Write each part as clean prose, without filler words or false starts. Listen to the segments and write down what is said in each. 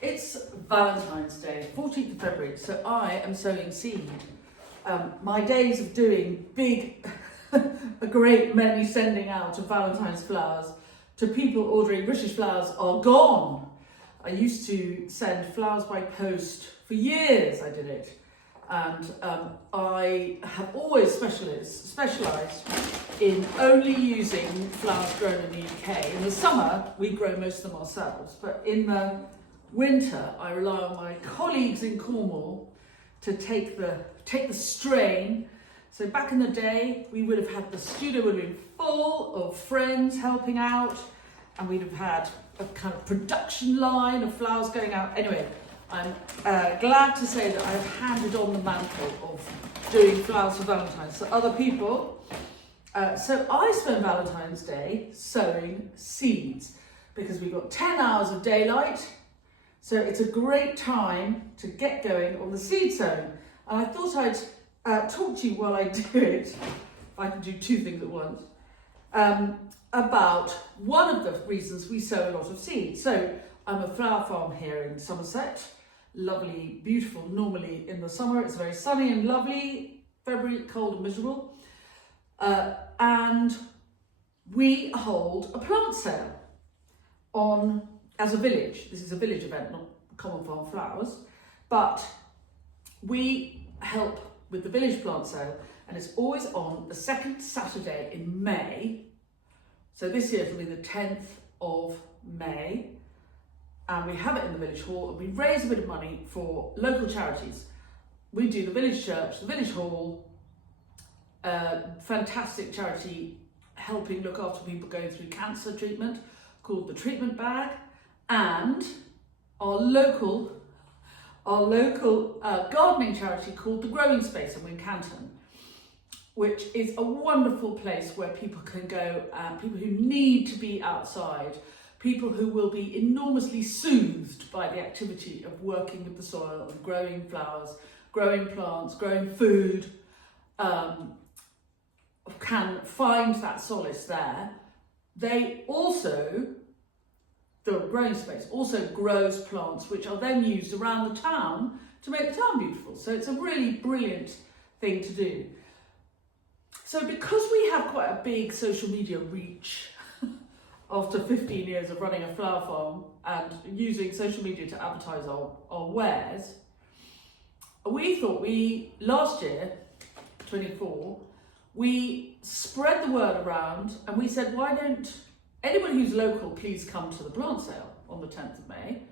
It's Valentine's Day, 14th of February, so I am sowing seed. My days of doing a great many sending out of Valentine's flowers to people ordering British flowers are gone. I used to send flowers by post for years, I did it. And I have always specialised in only using flowers grown in the UK. In the summer, we grow most of them ourselves, but in the winter, I rely on my colleagues in Cornwall to take the strain. So back in the day, we would have had, the studio would have been full of friends helping out, and we'd have had a kind of production line of flowers going out. Anyway, I'm glad to say that I've handed on the mantle of doing flowers for Valentine's to other people. So I spend Valentine's Day sowing seeds because we've got 10 hours of daylight. So it's a great time to get going on the seed sowing. And I thought I'd talk to you while I do it, if I can do two things at once, about one of the reasons we sow a lot of seeds. So I'm a flower farm here in Somerset, lovely, beautiful. Normally in the summer it's very sunny and lovely, February cold and miserable. And we hold a plant sale as a village. This is a village event, not Common Farm Flowers, but we help with the village plant sale, and it's always on the second Saturday in May. So this year it'll be the 10th of May, and we have it in the village hall, and we raise a bit of money for local charities. We do the village church, the village hall, fantastic charity helping look after people going through cancer treatment called the Treatment Bag, and our local gardening charity called the Growing Space in Wincanton, which is a wonderful place where people can go, people who need to be outside, people who will be enormously soothed by the activity of working with the soil and growing flowers, growing plants, growing food, can find that solace there. They also, the Growing Space also grows plants which are then used around the town to make the town beautiful. So it's a really brilliant thing to do. So because we have quite a big social media reach after 15 years of running a flower farm and using social media to advertise our wares, we thought last year, 24, we spread the word around and we said, why don't anybody who's local please come to the plant sale on the 10th of May.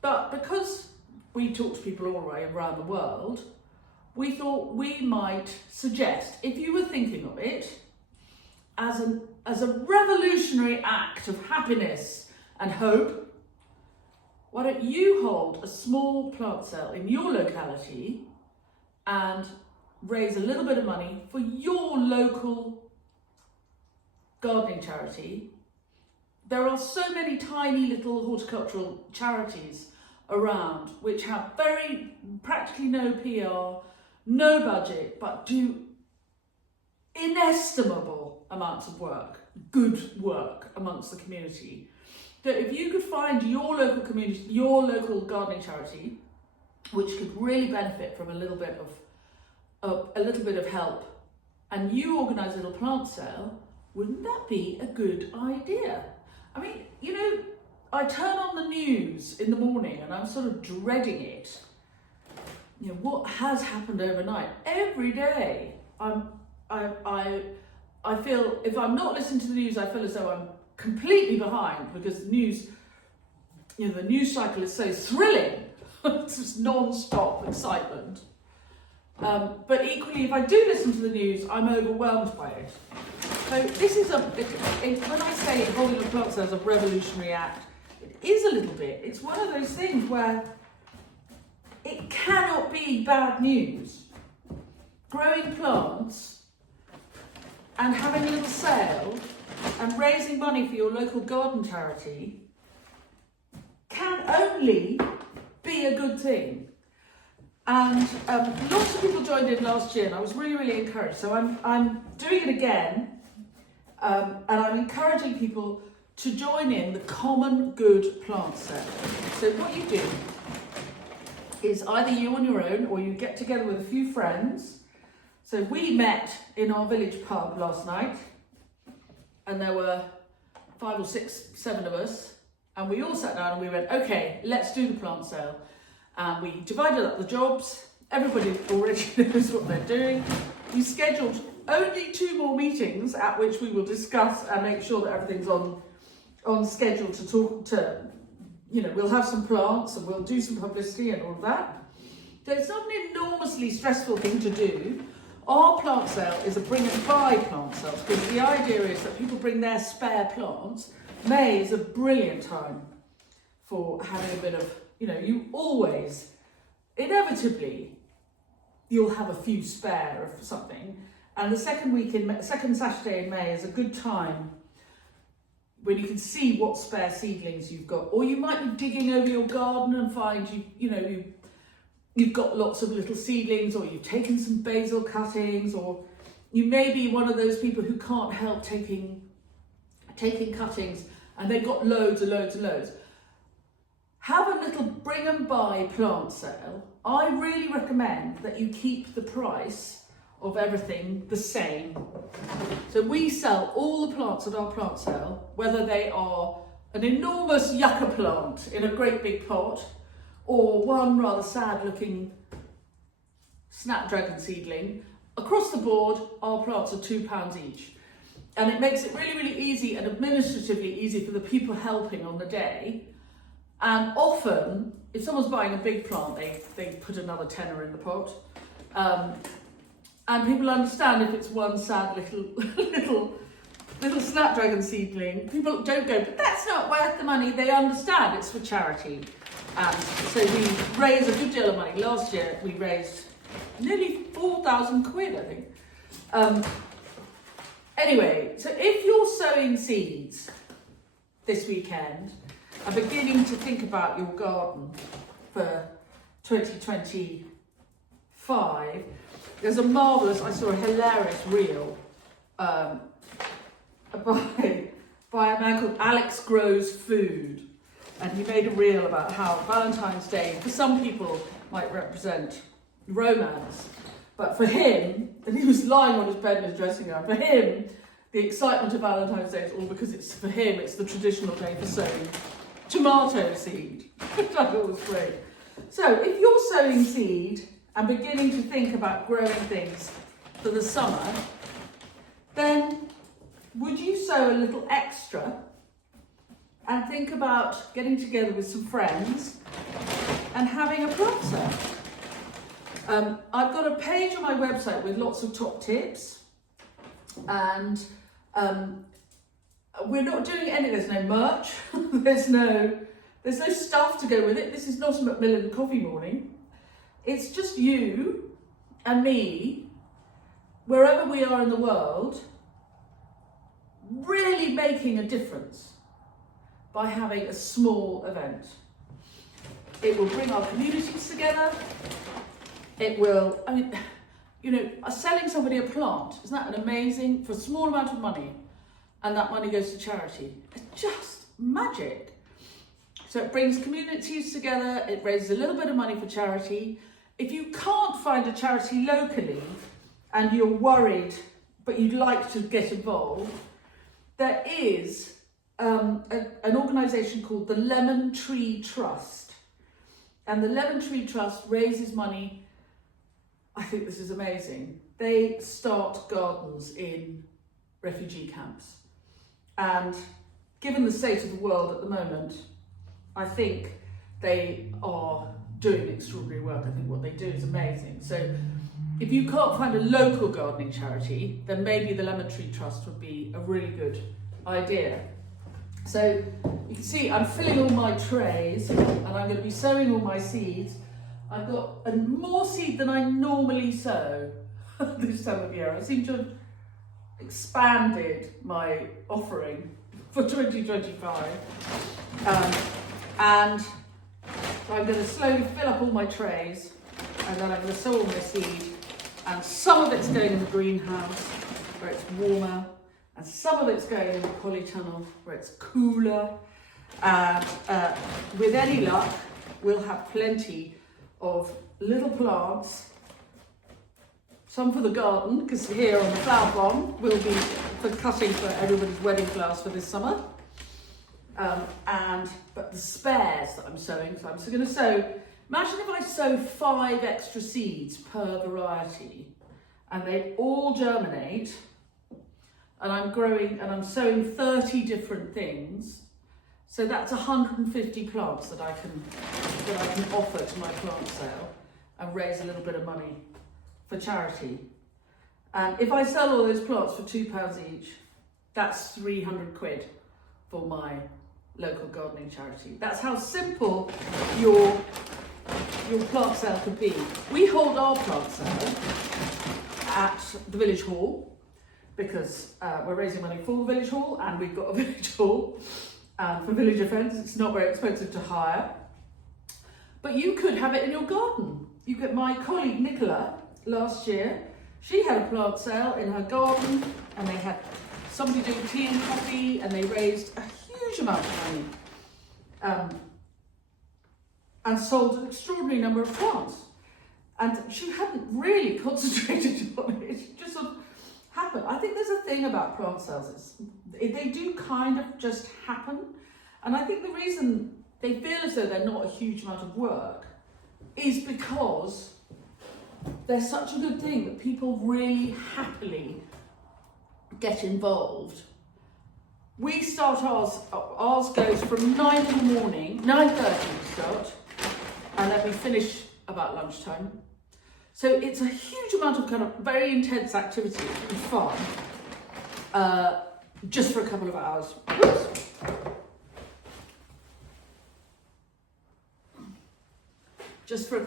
But because we talk to people all the way around the world, we thought we might suggest, if you were thinking of it as a revolutionary act of happiness and hope, why don't you hold a small plant sale in your locality and raise a little bit of money for your local gardening charity. There are so many tiny little horticultural charities around which have practically no PR, no budget, but do inestimable amounts of work, good work amongst the community. So if you could find your local community, your local gardening charity, which could really benefit from a little bit of help, and you organise a little plant sale, wouldn't that be a good idea? I mean, you know, I turn on the news in the morning and I'm sort of dreading it. You know, what has happened overnight? Every day, I feel, if I'm not listening to the news, I feel as though I'm completely behind because the news, you know, the news cycle is so thrilling. It's just non-stop excitement. But equally, if I do listen to the news, I'm overwhelmed by it. So this is when I say holding a plant sale as a revolutionary act, it is a little bit. It's one of those things where it cannot be bad news. Growing plants and having a little sale and raising money for your local garden charity can only be a good thing. And lots of people joined in last year and I was really, really encouraged. So I'm doing it again, and I'm encouraging people to join in the common good plant sale. So what you do is either you on your own or you get together with a few friends. So we met in our village pub last night and there were 5 or 6, 7 of us, and we all sat down and we went, okay, let's do the plant sale. And we divided up the jobs. Everybody already knows what they're doing. We scheduled only 2 more meetings at which we will discuss and make sure that everything's on schedule to talk to, we'll have some plants and we'll do some publicity and all of that. So it's not an enormously stressful thing to do. Our plant sale is a bring and buy plant sale because the idea is that people bring their spare plants. May is a brilliant time for having a bit of, you always, inevitably, you'll have a few spare of something. And the second Saturday in May is a good time when you can see what spare seedlings you've got. Or you might be digging over your garden and find you've got lots of little seedlings, or you've taken some basil cuttings, or you may be one of those people who can't help taking cuttings and they've got loads and loads and loads. Have a little bring and buy plant sale. I really recommend that you keep the price of everything the same. So we sell all the plants at our plant sale, whether they are an enormous yucca plant in a great big pot, or one rather sad looking snapdragon seedling. Across the board, our plants are £2 each. And it makes it really, really easy and administratively easy for the people helping on the day. And often, if someone's buying a big plant, they put another tenner in the pot. And people understand if it's one sad little snapdragon seedling. People don't go, but that's not worth the money. They understand it's for charity. And so we raise a good deal of money. Last year we raised nearly 4,000 quid, I think. Anyway, so if you're sowing seeds this weekend and beginning to think about your garden for 2025, there's a marvellous, I saw a hilarious reel by a man called Alex Grows Food. And he made a reel about how Valentine's Day, for some people, might represent romance. But for him, and he was lying on his bed in his dressing gown, for him, the excitement of Valentine's Day is all because it's the traditional day for sowing tomato seed, which I thought was great. So if you're sowing seed and beginning to think about growing things for the summer, then would you sow a little extra and think about getting together with some friends and having a plant sale? I've got a page on my website with lots of top tips, and we're not doing any, there's no merch, there's no stuff to go with it. This is not a Macmillan coffee morning. It's just you and me, wherever we are in the world, really making a difference by having a small event. It will bring our communities together. It will, selling somebody a plant, isn't that an amazing, for a small amount of money, and that money goes to charity. It's just magic. So it brings communities together, it raises a little bit of money for charity. If you can't find a charity locally and you're worried, but you'd like to get involved, there is an organisation called the Lemon Tree Trust. And the Lemon Tree Trust raises money. I think this is amazing. They start gardens in refugee camps. And given the state of the world at the moment, I think they are doing extraordinary work. I think what they do is amazing. So if you can't find a local gardening charity, then maybe the Lemon Tree Trust would be a really good idea. So you can see I'm filling all my trays and I'm going to be sowing all my seeds. I've got more seed than I normally sow this time of year. I seem to have expanded my offering for 2025. And so I'm going to slowly fill up all my trays, and then I'm going to sow all my seed, and some of it's going in the greenhouse where it's warmer, and some of it's going in the polytunnel where it's cooler, and with any luck we'll have plenty of little plants, some for the garden, because here on the flower farm will be for cutting for everybody's wedding flowers for this summer, but the spares that I'm sowing, so I'm just going to sow, imagine if I sow 5 extra seeds per variety and they all germinate, and I'm growing and I'm sowing 30 different things. So that's 150 plants that I can offer to my plant sale and raise a little bit of money for charity. And if I sell all those plants for £2 each, that's 300 quid for my local gardening charity. That's how simple your plant sale could be. We hold our plant sale at the village hall because we're raising money for the village hall, and we've got a village hall. For village events, it's not very expensive to hire. But you could have it in your garden. You get my colleague Nicola last year, she had a plant sale in her garden, and they had somebody doing tea and coffee, and they raised a huge amount of money and sold an extraordinary number of plants. And she hadn't really concentrated on it. It just sort of happened. I think there's a thing about plant sales. They do kind of just happen. And I think the reason they feel as though they're not a huge amount of work is because they're such a good thing that people really happily get involved. We start ours goes from 9 in the morning, 9:30 we start, and then we finish about lunchtime. So it's a huge amount of kind of very intense activity and fun, just for a couple of hours. Oops. Just for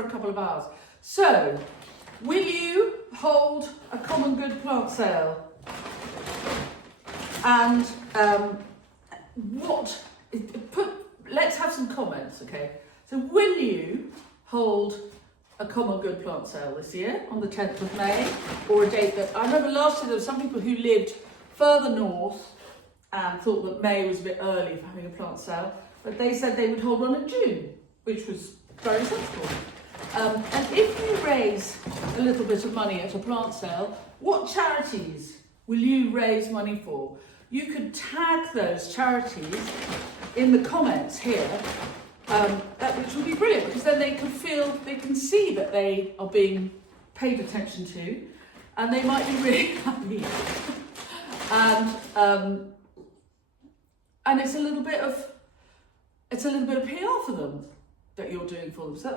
a couple of hours. So, will you hold a common good plant sale? And let's have some comments, okay? So, will you hold a common good plant sale this year on the 10th of May, or a date that, I remember last year there were some people who lived further north and thought that May was a bit early for having a plant sale, but they said they would hold one in June, which was very sensible. And if you raise a little bit of money at a plant sale, what charities will you raise money for? You could tag those charities in the comments here, which would be brilliant, because then they can see that they are being paid attention to, and they might be really happy. And it's a little bit of PR for them that you're doing for them. So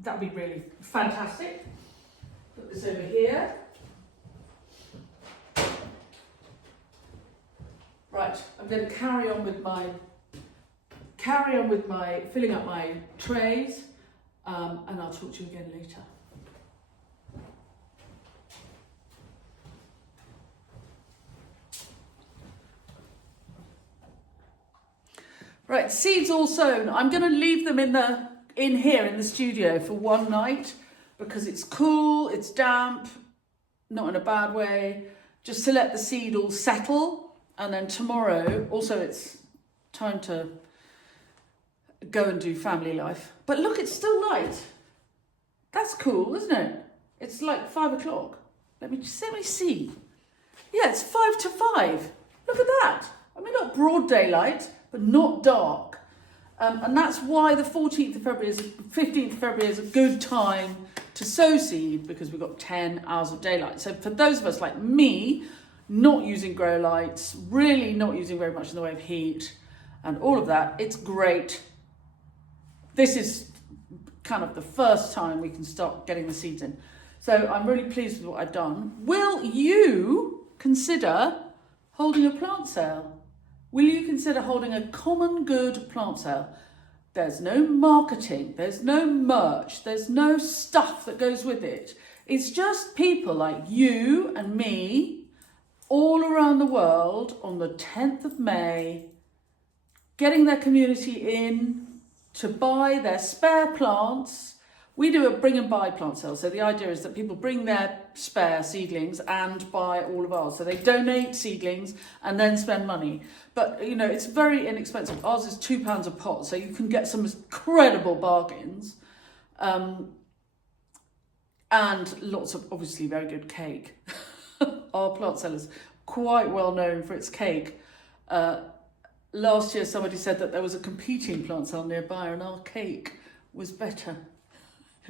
that'd be really fantastic. Put this over here. Right, I'm going to carry on with my filling up my trays, and I'll talk to you again later. Right, seeds all sown. I'm going to leave them in here in the studio for one night because it's cool, it's damp, not in a bad way, just to let the seed all settle. And then tomorrow, also it's time to go and do family life. But look, it's still light. That's cool, isn't it? It's like 5 o'clock. Let me see. Yeah, it's 5 to 5. Look at that. I mean, not broad daylight, but not dark. And that's why the 15th of February is a good time to sow seed, because we've got 10 hours of daylight. So for those of us like me, not using grow lights, really not using very much in the way of heat and all of that, it's great. This is kind of the first time we can start getting the seeds in. So I'm really pleased with what I've done. Will you consider holding a plant sale? Will you consider holding a common good plant sale? There's no marketing, there's no merch, there's no stuff that goes with it. It's just people like you and me all around the world on the 10th of May, getting their community in to buy their spare plants, We do a bring and buy plant sale. So the idea is that people bring their spare seedlings and buy all of ours. So they donate seedlings and then spend money. But, you know, it's very inexpensive. Ours is £2 a pot, so you can get some incredible bargains. And lots of, obviously, very good cake. Our plant seller's quite well known for its cake. Last year, somebody said that there was a competing plant sale nearby and our cake was better.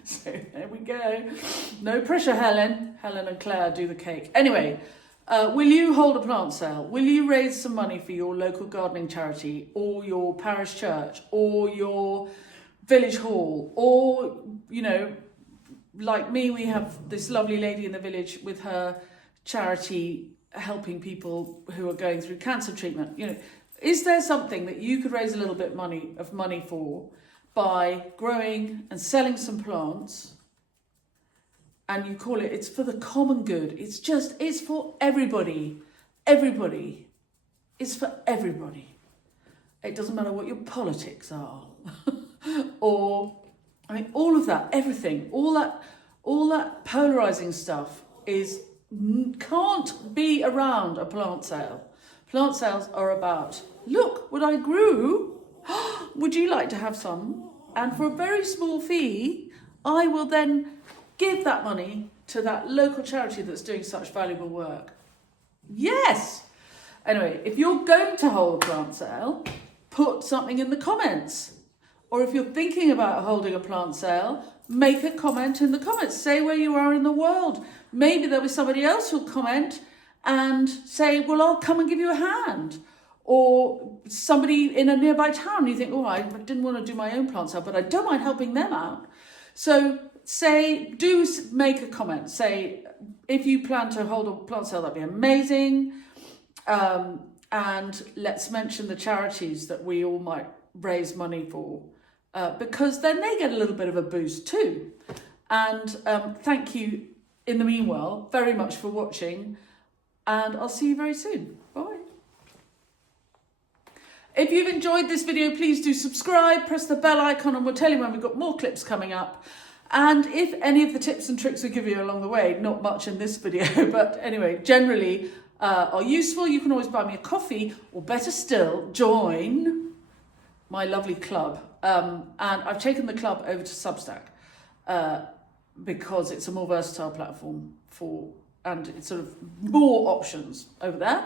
So there we go. No pressure, Helen. Helen and Claire do the cake. Anyway, will you hold a plant sale? Will you raise some money for your local gardening charity or your parish church or your village hall? Or, you know, like me, we have this lovely lady in the village with her charity helping people who are going through cancer treatment. You know, is there something that you could raise a little bit of money for by growing and selling some plants, and you call it, it's for the common good. It's for everybody. Everybody. It's for everybody. It doesn't matter what your politics are. Or, I mean, all of that, everything, all that polarizing stuff can't be around a plant sale. Plant sales are about, look what I grew. Would you like to have some? And for a very small fee, I will then give that money to that local charity that's doing such valuable work. Yes! Anyway, if you're going to hold a plant sale, put something in the comments. Or if you're thinking about holding a plant sale, make a comment in the comments. Say where you are in the world. Maybe there'll be somebody else who'll comment and say, well, I'll come and give you a hand. Or somebody in a nearby town, you think, oh, I didn't want to do my own plant sale, but I don't mind helping them out. So do make a comment. Say, if you plan to hold a plant sale, that'd be amazing. And let's mention the charities that we all might raise money for, because then they get a little bit of a boost too. And thank you, in the meanwhile, very much for watching. And I'll see you very soon. Bye. If you've enjoyed this video, please do subscribe, press the bell icon, and we'll tell you when we've got more clips coming up. And if any of the tips and tricks we give you along the way, not much in this video, but anyway, generally are useful, you can always buy me a coffee, or better still, join my lovely club. And I've taken the club over to Substack because it's a more versatile platform and it's sort of more options over there.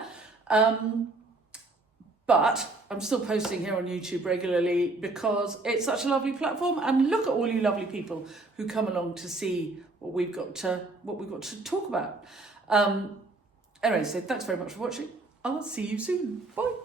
But I'm still posting here on YouTube regularly because it's such a lovely platform, and look at all you lovely people who come along to see what we've got to talk about. Anyway, so thanks very much for watching. I'll see you soon. Bye.